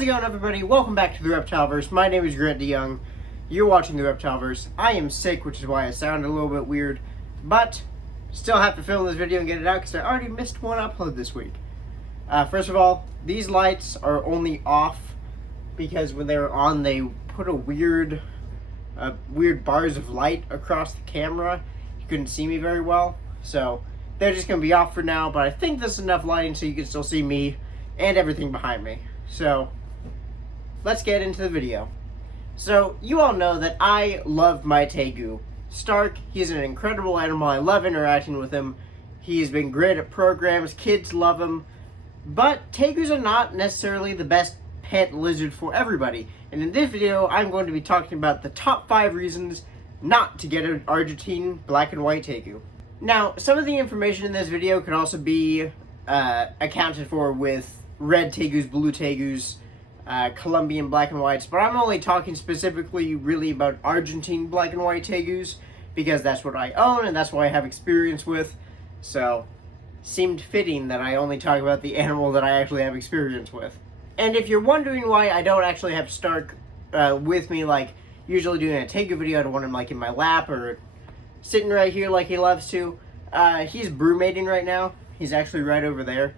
How's it going, everybody? Welcome back to the Reptile-verse. My name is Repti-verse. You're watching the Reptile-verse. I am sick, which is why I sound a little bit weird, but still have to film this video and get it out because I already missed one upload this week. First of all, these lights are only off because when they were on, they put a weird bars of light across the camera. You couldn't see me very well, so they're just going to be off for now, but I think this is enough lighting so you can still see me and everything behind me. So let's get into the video. So you all know that I love my Tegu. Stark, he's an incredible animal. I love interacting with him. He's been great at programs. Kids love him. But Tegus are not necessarily the best pet lizard for everybody. And in this video, I'm going to be talking about the top 5 reasons not to get an Argentine black and white Tegu. Now, some of the information in this video could also be accounted for with red Tegus, blue Tegus, Colombian black and whites, but I'm only talking specifically really about Argentine black and white Tegus because that's what I own and that's what I have experience with. So, seemed fitting that I only talk about the animal that I actually have experience with. And if you're wondering why I don't actually have Stark with me, like usually doing a Tegu video, I don't want him like in my lap or sitting right here like he loves to. He's brewmating right now. He's actually right over there.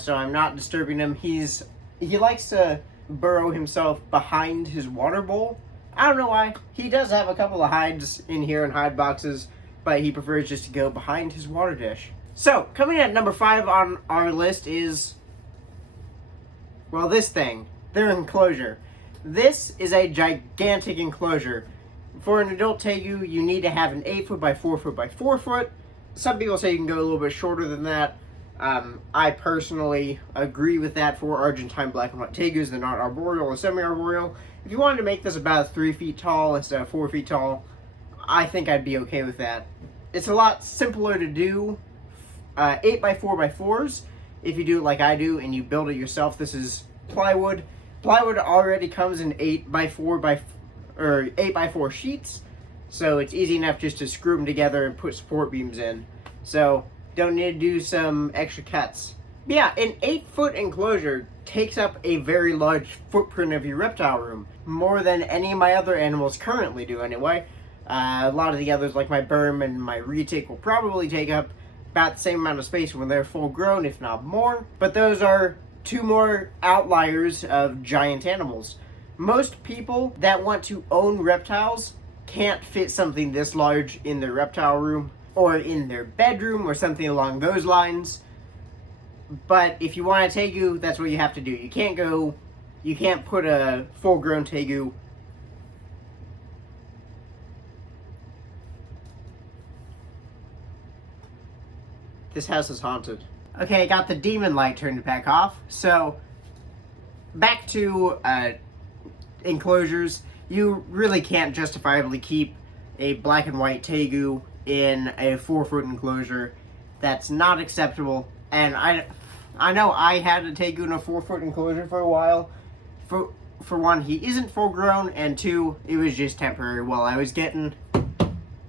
So I'm not disturbing him. He likes to burrow himself behind his water bowl. I don't know why. He does have a couple of hides in here and hide boxes, but he prefers just to go behind his water dish. So, coming at number 5 on our list is, well, this thing. Their enclosure. This is a gigantic enclosure. For an adult Tegu, you need to have an 8 foot by 4 foot by 4 foot. Some people say you can go a little bit shorter than that. I personally agree with that for Argentine black and white Tegus. They're not arboreal or semi-arboreal. If you wanted to make this about 3 feet tall instead of 4 feet tall, I think I'd be okay with that. It's a lot simpler to do 8 by 4 by 4s if you do it like I do and you build it yourself. This is plywood. Plywood already comes in 8 by 4 sheets, so it's easy enough just to screw them together and put support beams in. So don't need to do some extra cuts. But yeah, an 8-foot enclosure takes up a very large footprint of your reptile room. More than any of my other animals currently do anyway. A lot of the others like my berm and my retic will probably take up about the same amount of space when they're full grown, if not more. But those are 2 more outliers of giant animals. Most people that want to own reptiles can't fit something this large in their reptile room or in their bedroom or something along those lines. But if you want a Tegu, that's what you have to do. You can't put a full-grown Tegu. This house is haunted. Okay, I got the demon light turned back off. So, back to enclosures. You really can't justifiably keep a black and white Tegu in a 4-foot enclosure. That's not acceptable. And I know I had a Tegu in a 4-foot enclosure for a while. For one, he isn't full grown, and 2, it was just temporary while I was getting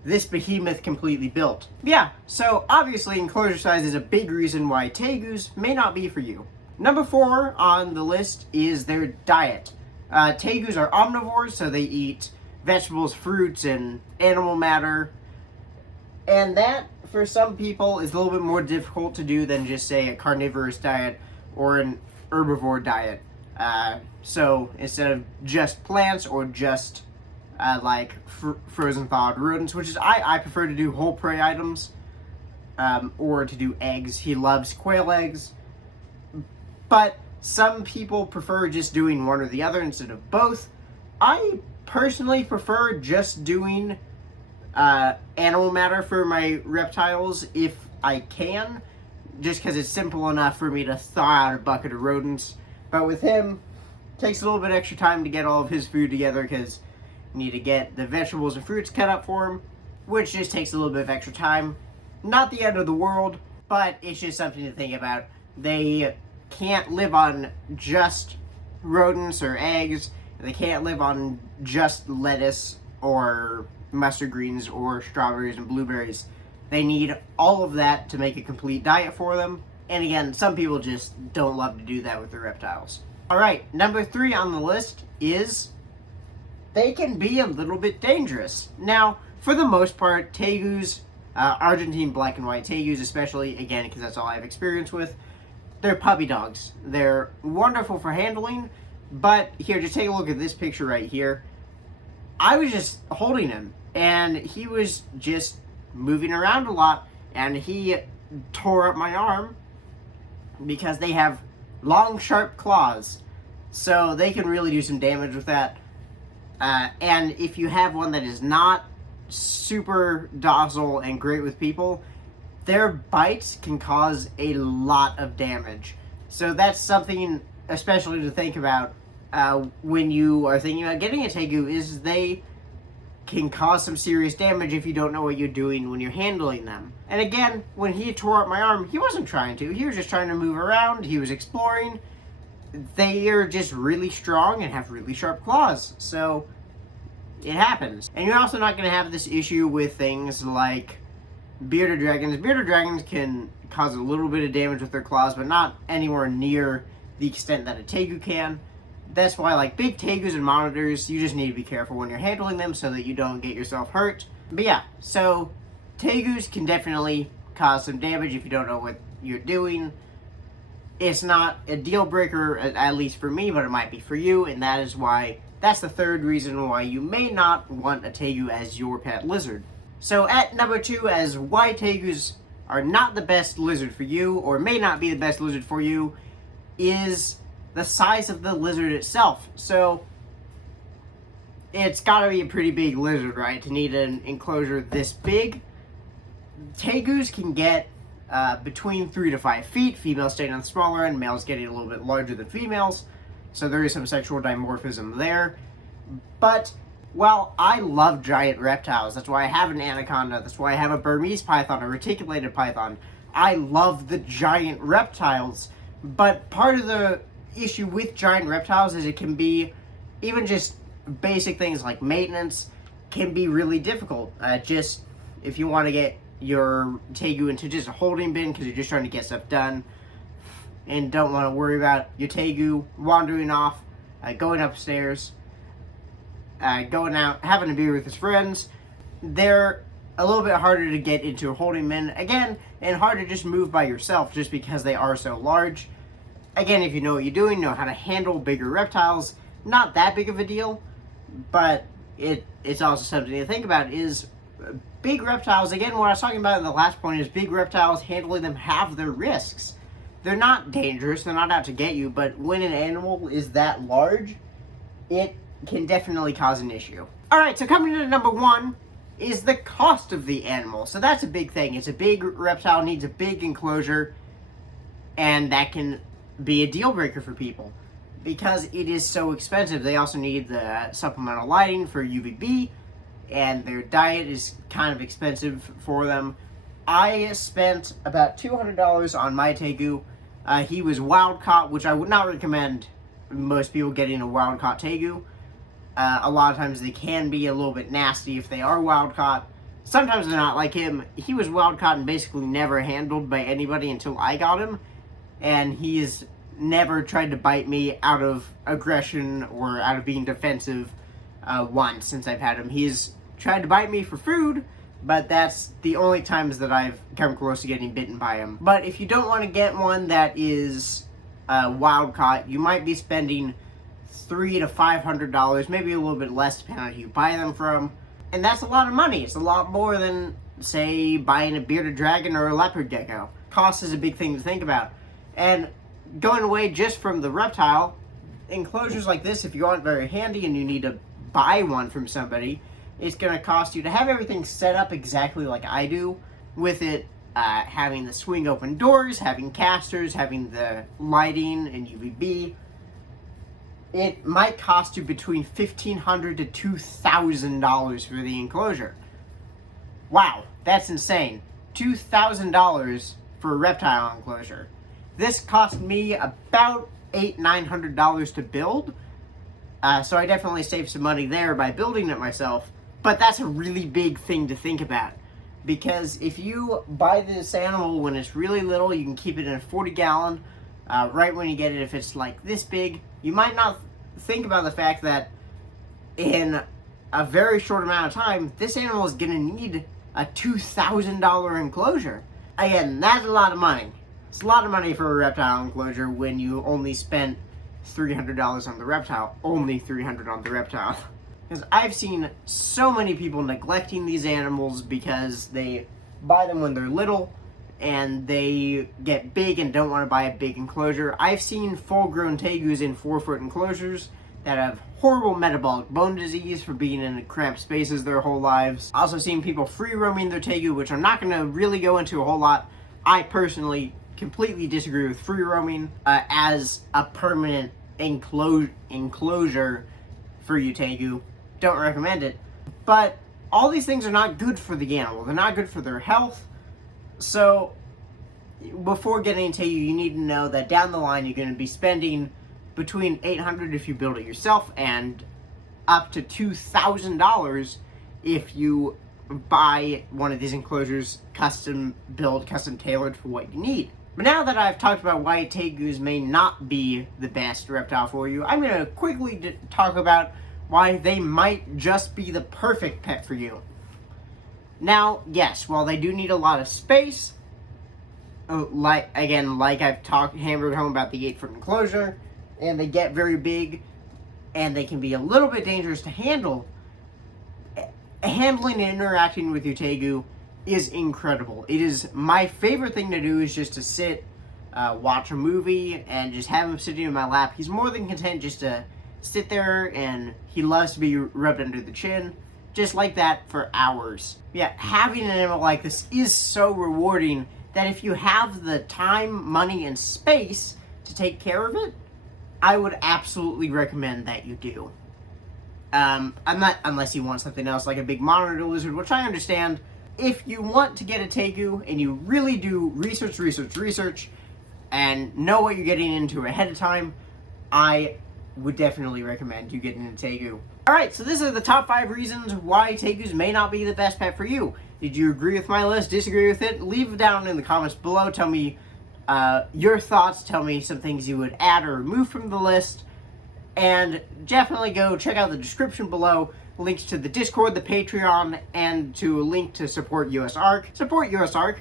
this behemoth completely built. Yeah, so obviously enclosure size is a big reason why Tegus may not be for you. Number 4 on the list is their diet. Tegus are omnivores, so they eat vegetables, fruits, and animal matter. And that, for some people, is a little bit more difficult to do than just, say, a carnivorous diet or an herbivore diet. So, instead of just plants or just, frozen thawed rodents, which is, I prefer to do whole prey items, or to do eggs. He loves quail eggs. But some people prefer just doing one or the other instead of both. I personally prefer just doing animal matter for my reptiles if I can, just because it's simple enough for me to thaw out a bucket of rodents. But with him, it takes a little bit extra time to get all of his food together because you need to get the vegetables and fruits cut up for him, which just takes a little bit of extra time. Not the end of the world, but it's just something to think about. They can't live on just rodents or eggs. They can't live on just lettuce or mustard greens or strawberries and blueberries. They need all of that to make a complete diet for them. And again, some people just don't love to do that with their reptiles. Alright, number 3 on the list is they can be a little bit dangerous. Now, for the most part, tegus, Argentine black and white tegus especially, again, because that's all I have experience with, they're puppy dogs. They're wonderful for handling, but here, just take a look at this picture right here. I was just holding him, and he was just moving around a lot, and he tore up my arm because they have long, sharp claws, so they can really do some damage with that. And if you have one that is not super docile and great with people, their bites can cause a lot of damage. So that's something especially to think about when you are thinking about getting a tegu, is they can cause some serious damage if you don't know what you're doing when you're handling them. And again, when he tore up my arm, he wasn't trying to. He was just trying to move around. He was exploring. They are just really strong and have really sharp claws. So it happens. And you're also not going to have this issue with things like bearded dragons. Bearded dragons can cause a little bit of damage with their claws, but not anywhere near the extent that a tegu can. That's why, like big tegus and monitors, you just need to be careful when you're handling them so that you don't get yourself hurt. But yeah, so tegus can definitely cause some damage if you don't know what you're doing. It's not a deal breaker, at least for me, but it might be for you, and that is why, that's the third reason why you may not want a tegu as your pet lizard. So at number 2, as why tegus are not the best lizard for you, or may not be the best lizard for you, is the size of the lizard itself. So it's got to be a pretty big lizard, right, to need an enclosure this big. Tegus can get between 3 to 5 feet, females staying on the smaller end, males getting a little bit larger than females, so there is some sexual dimorphism there. But, well, I love giant reptiles. That's why I have an anaconda. That's why I have a Burmese python, a reticulated python. I love the giant reptiles, but part of the issue with giant reptiles is it can be, even just basic things like maintenance, can be really difficult. Just, if you want to get your tegu into just a holding bin because you're just trying to get stuff done and don't want to worry about your tegu wandering off, going upstairs, going out, having a beer with his friends, they're a little bit harder to get into a holding bin, again, and hard to just move by yourself just because they are so large. Again, if you know what you're doing, know how to handle bigger reptiles, not that big of a deal, but it's also something to think about, is big reptiles, again, what I was talking about in the last point is big reptiles, handling them have their risks. They're not dangerous, they're not out to get you, but when an animal is that large, it can definitely cause an issue. Alright, so coming to number 1 is the cost of the animal. So that's a big thing. It's a big reptile, needs a big enclosure, and that can be a deal breaker for people because it is so expensive. They also need the supplemental lighting for UVB, and their diet is kind of expensive for them. I spent about $200 on my tegu. He was wild caught, which I would not recommend most people getting a wild caught tegu. A lot of times they can be a little bit nasty if they are wild caught. Sometimes they're not. Like him, he was wild caught and basically never handled by anybody until I got him. And he's never tried to bite me out of aggression or out of being defensive once since I've had him. He's tried to bite me for food, but that's the only times that I've come close to getting bitten by him. But if you don't want to get one that is wild caught, you might be spending $300 to $500, maybe a little bit less depending on who you buy them from. And that's a lot of money. It's a lot more than, say, buying a bearded dragon or a leopard gecko. Cost is a big thing to think about. And going away just from the reptile, enclosures like this, if you aren't very handy and you need to buy one from somebody, it's going to cost you to have everything set up exactly like I do, with it having the swing open doors, having casters, having the lighting and UVB. It might cost you between $1,500 to $2,000 for the enclosure. Wow, that's insane. $2,000 for a reptile enclosure. This cost me about $800-900 to build, so I definitely saved some money there by building it myself. But that's a really big thing to think about, because if you buy this animal when it's really little, you can keep it in a 40-gallon, right when you get it, if it's like this big, you might not think about the fact that in a very short amount of time, this animal is going to need a $2,000 enclosure. Again, that's a lot of money. It's a lot of money for a reptile enclosure when you only spent $300 on the reptile. Only $300 on the reptile. Because I've seen so many people neglecting these animals because they buy them when they're little and they get big and don't want to buy a big enclosure. I've seen full-grown tegus in 4-foot enclosures that have horrible metabolic bone disease for being in cramped spaces their whole lives. Also seen people free roaming their tegu, which I'm not going to really go into a whole lot. I personally completely disagree with free roaming as a permanent enclosure for you tegu. Don't recommend it. But all these things are not good for the animal. They're not good for their health. So before getting a tegu, you need to know that down the line you're going to be spending between $800 if you build it yourself and up to $2,000 if you buy one of these enclosures custom built, custom tailored for what you need. But now that I've talked about why tegus may not be the best reptile for you, I'm going to quickly talk about why they might just be the perfect pet for you. Now, yes, while they do need a lot of space, like I've hammered home about the 8-foot enclosure, and they get very big, and they can be a little bit dangerous to handle, handling and interacting with your tegu is incredible. It is my favorite thing to do is just to sit, watch a movie, and just have him sitting in my lap. He's more than content just to sit there, and he loves to be rubbed under the chin, just like that for hours. Yeah, having an animal like this is so rewarding that if you have the time, money, and space to take care of it, I would absolutely recommend that you do. Unless you want something else like a big monitor lizard, which I understand. If you want to get a tegu and you really do research, and know what you're getting into ahead of time, I would definitely recommend you getting a tegu. Alright, so these are the top 5 reasons why tegus may not be the best pet for you. Did you agree with my list, disagree with it? Leave it down in the comments below. Tell me your thoughts. Tell me some things you would add or remove from the list. And definitely go check out the description below. Links to the Discord, the Patreon, and to a link to support USARK. Support USARK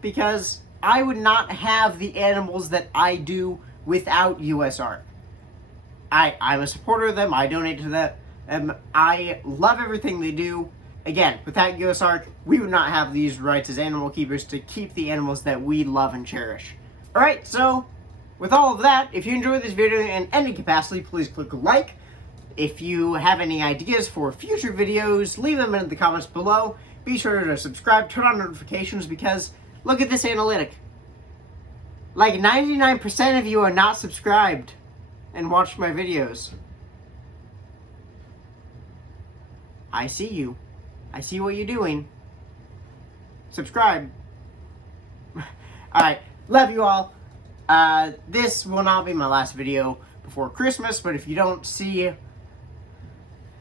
because I would not have the animals that I do without USARK. I'm a supporter of them. I donate to them. I love everything they do. Again, without USARK, we would not have these rights as animal keepers to keep the animals that we love and cherish. Alright, so with all of that, if you enjoyed this video in any capacity, please click like. If you have any ideas for future videos, leave them in the comments below. Be sure to subscribe, turn on notifications, because look at this analytic. Like 99% of you are not subscribed and watch my videos. I see you. I see what you're doing. Subscribe. Alright, love you all. This will not be my last video before Christmas, but if you don't see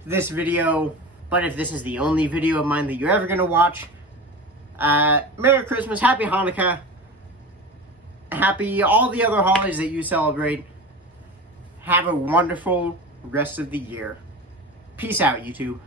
this video, but if this is the only video of mine that you're ever going to watch, Merry Christmas, Happy Hanukkah, Happy all the other holidays that you celebrate. Have a wonderful rest of the year. Peace out, YouTube.